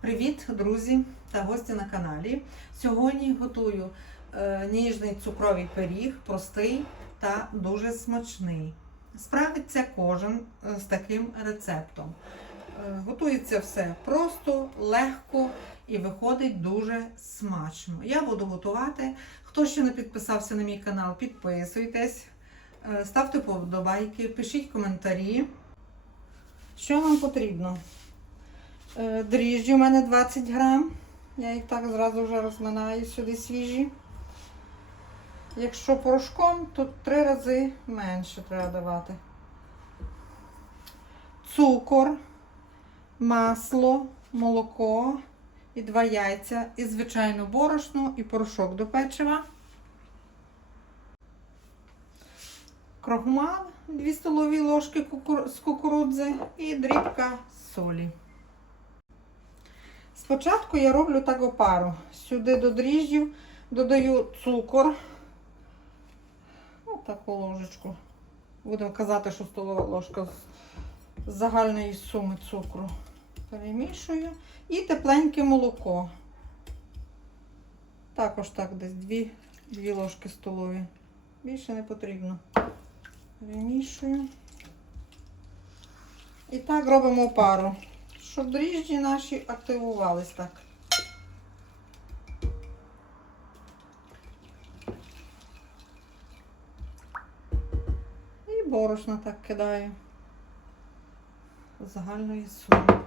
Привіт, друзі та гості на каналі. Сьогодні готую е, ніжний цукровий пиріг, простий та дуже смачний. Справиться кожен е, з таким рецептом. Е, готується все просто, легко і виходить дуже смачно. Я буду готувати. Хто ще не підписався на мій канал, підписуйтесь, ставте вподобайки, пишіть коментарі. Що нам потрібно? Е, Дріжджі у мене 20 грам. Я їх так зразу вже розминаю сюди свіжі. Якщо порошком, то три рази менше треба давати. Цукор, масло, молоко і два яйця, і звичайно борошно і порошок до печива. Крохмал 2 столові ложки з кукурудзи і дрібка солі. Спочатку я роблю так опару. Сюди до дріжджів додаю цукор. Ось таку ложечку. Будемо казати, що столова ложка з загальної суми цукру. Перемішую. І тепленьке молоко. Також так, десь 2, 2 ложки столові. Більше не потрібно. Перемішую. І так робимо опару щоб дріжджі наші активувались так. І борошно так кидаю з загальної суми.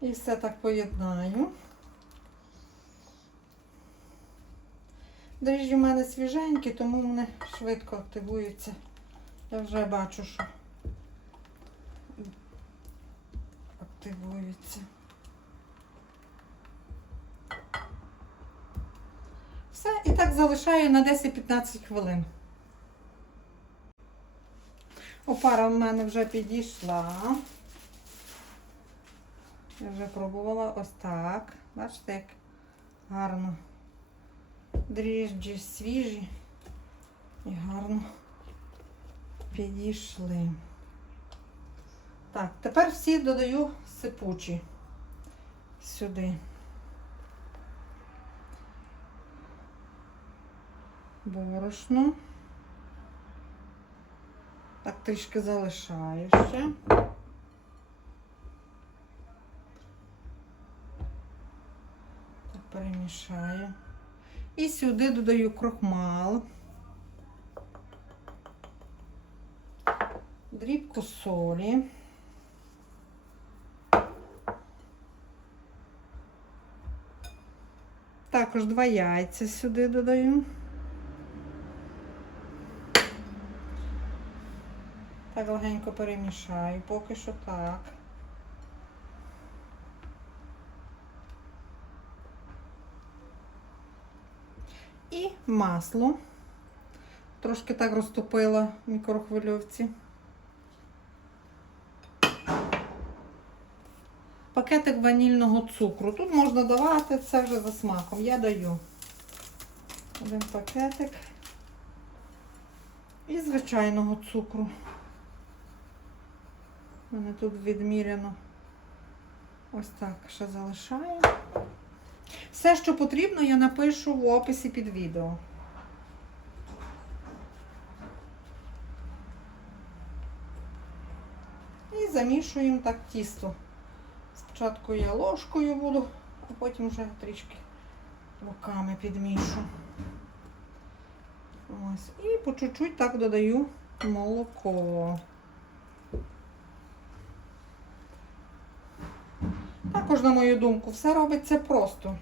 І все так поєднаю. Дріжджі в мене свіженькі, тому вони швидко активуються. Я вже бачу, що активуються. Все, і так залишаю на 10-15 хвилин. Опара в мене вже підійшла. Я вже пробувала ось так. Бачите, як гарно. Дріжджі свіжі і гарно підійшли. Так, тепер всі додаю сипучі сюди. Борошно. Так, трішки залишаю ще. Так, перемішаю. І сюди додаю крохмал. дрібку солі. Також два яйця сюди додаю. Так легенько перемішаю, поки що так. І масло. Трошки так розтопила в мікрохвильовці. Пакетик ванільного цукру. Тут можна давати це вже за смаком. Я даю один пакетик і звичайного цукру. У мене тут відміряно ось так ще залишаю. Все, що потрібно, я напишу в описі під відео. І замішуємо так тісто. Спочатку я ложкою буду, а потім вже трішки руками підмішу. Ось. І по чуть-чуть так додаю молоко. Також, на мою думку, все робиться просто.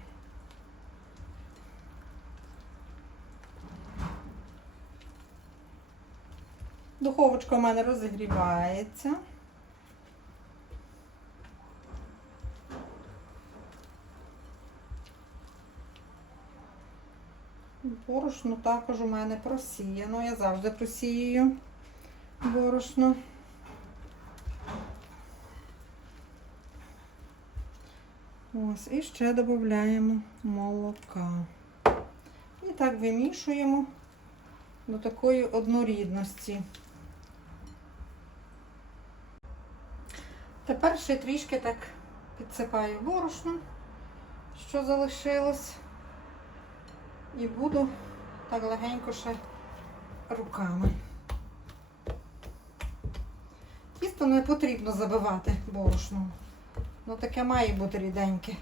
Духовочка у мене розігрівається. Борошно також у мене просіяно. Я завжди просіюю борошно. Ось, і ще додаємо молока. І так вимішуємо до такої однорідності. Тепер ще трішки так підсипаю борошном, що залишилось. І буду так легенько ще руками. Тісто не потрібно забивати борошном. Ну таке має бути ріденьке.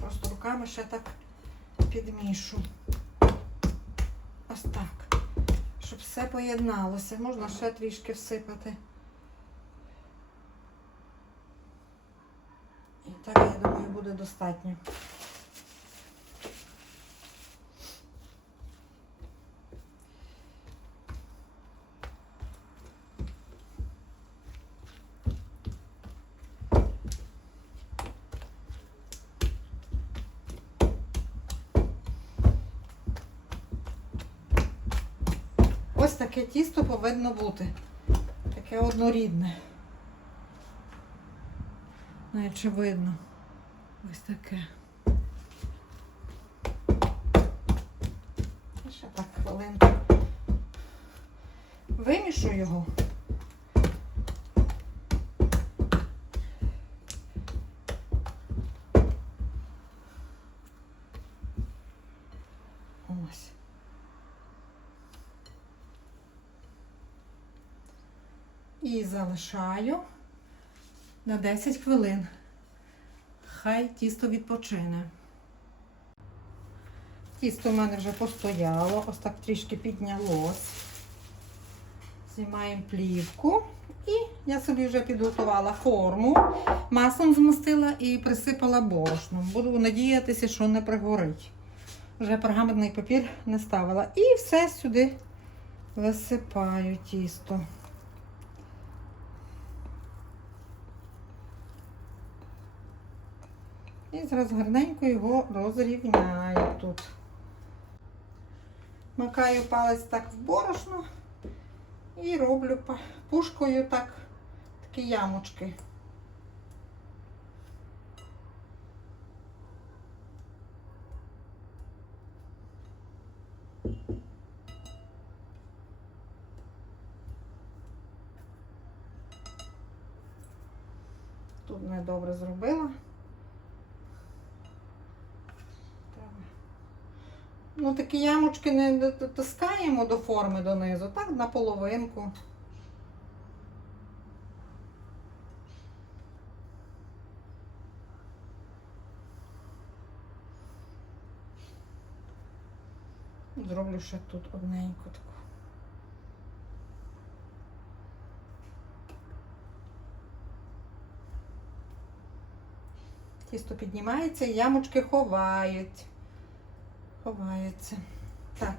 Просто руками ще так підмішу. Ось так. Щоб все поєдналося. Можна ще трішки всипати. І так, я думаю, буде достатньо. Таке тісто повинно бути. Таке однорідне. Навіть чи видно. Ось таке. І ще так хвилинку. Вимішу його. Ось. І залишаю на 10 хвилин. Хай тісто відпочине. Тісто в мене вже постояло, ось так трішки піднялось. Знімаємо плівку. І я собі вже підготувала форму, маслом змастила і присипала борошном. Буду надіятися, що не пригорить. Вже пергаментний папір не ставила. І все сюди висипаю тісто. І зараз гарненько його розрівняю тут. Макаю палець так в борошно і роблю пушкою так такі ямочки. Тут недобре зробила. Ну, такі ямочки не дотискаємо до форми донизу, так, на половинку. Зроблю ще тут одненьку таку. Тісто піднімається, ямочки ховають. Ховаються. Так.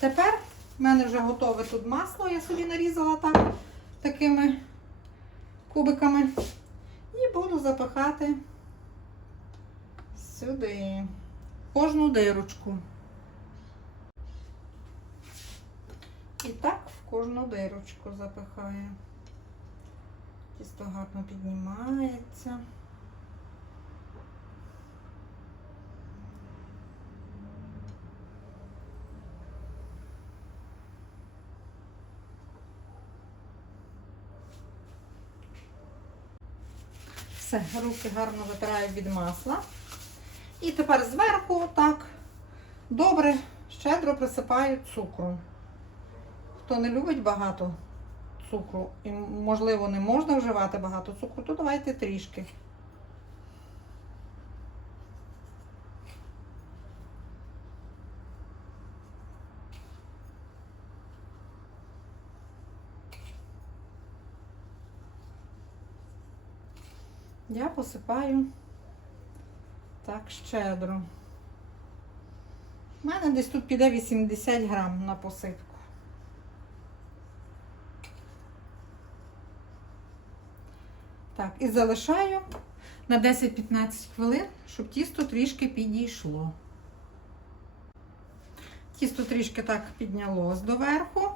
Тепер в мене вже готове тут масло, я собі нарізала так, такими кубиками. І буду запихати сюди. Кожну дирочку. І так в кожну дирочку запихаю. Тісто гарно піднімається. Все, руки гарно витираю від масла. І тепер зверху так добре, щедро присипаю цукру. Хто не любить багато цукру і, можливо, не можна вживати багато цукру, то давайте трішки. Я посипаю так щедро. У мене десь тут піде 80 грам на посипку. Так, і залишаю на 10-15 хвилин, щоб тісто трішки підійшло. Тісто трішки так піднялось доверху.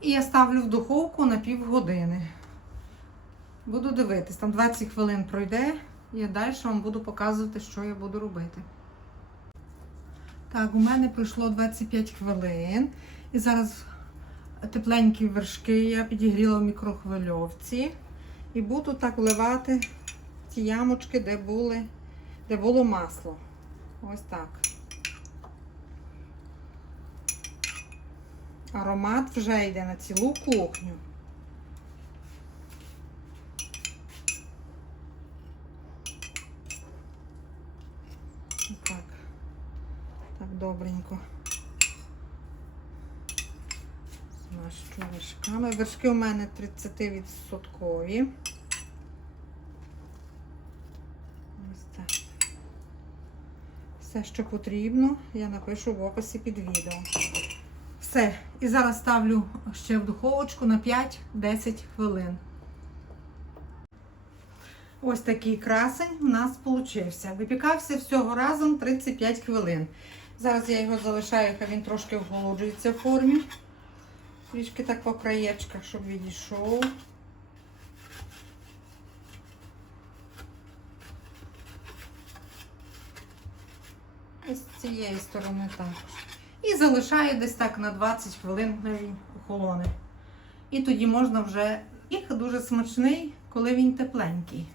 І я ставлю в духовку на півгодини. Буду дивитись, там 20 хвилин пройде, і я далі вам буду показувати, що я буду робити. Так, у мене пройшло 25 хвилин. І зараз тепленькі вершки я підігріла в мікрохвильовці. І буду так вливати ті ямочки, де були, де було масло. Ось так. Аромат вже йде на цілу кухню. Так. Так добренько. Змащу вершками. Вершки у мене 30%. Ось так. Все, що потрібно, я напишу в описі під відео. Все. І зараз ставлю ще в духовочку на 5-10 хвилин. Ось такий красень у нас получився. Випікався всього разом 35 хвилин. Зараз я його залишаю, хай він трошки вголоджується в формі. Трішки так по краєчках, щоб відійшов. Ось з цієї сторони також. І залишаю десь так на 20 хвилин, він охолоне. І тоді можна вже їх дуже смачний, коли він тепленький.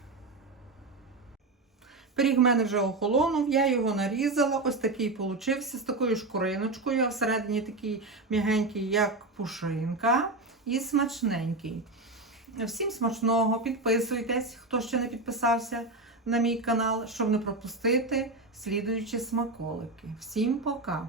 Пиріг мене вже охолонув, я його нарізала. Ось такий получився з такою шкуриночкою, а всередині такий м'ягенький, як пушинка, і смачненький. Всім смачного, підписуйтесь, хто ще не підписався на мій канал, щоб не пропустити слідуючі смаколики. Всім пока!